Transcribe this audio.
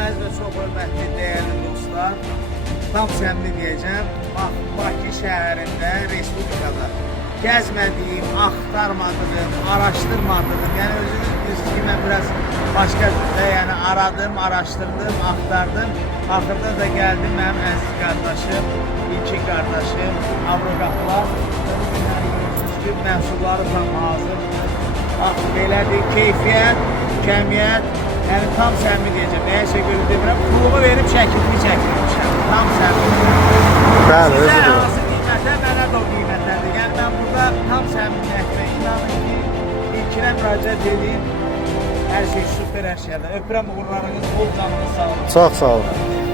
Salam əziz və çox hörmətli dəyərli dostlar. Tam səmimi deyəcəm, bax, Bakı şəhərində, Respublikada gəzmədiyim, axtarmadığım, araşdırmadığım, yəni özünüz bilirsiniz ki, mən biraz başqa türdə, yəni aradım, araşdırdım, axtardım. Axırda da gəldim mənim əziz qardaşım, iki qardaşım, Avrogaflar. Məhsulları tam hazır. Bax, belədir, keyfiyyət, kəmiyyət, yəni tam səmimi deyəcəm. Nəyəsə görə demirəm, pulumu verib şəkilini çəkdirmişəm. Tam səmimi. Bəli, özü Sizə də. hansı qiymətə, mənə də o qiymətlərdir. Yəni mən burada tam səmimiyyətlə inanın ki, ilkinə müraciət edeyim. Hər şey süper əşyadır. Öpürəm uğurlarınız, bol canınız sağ olun. Çox sağ olun.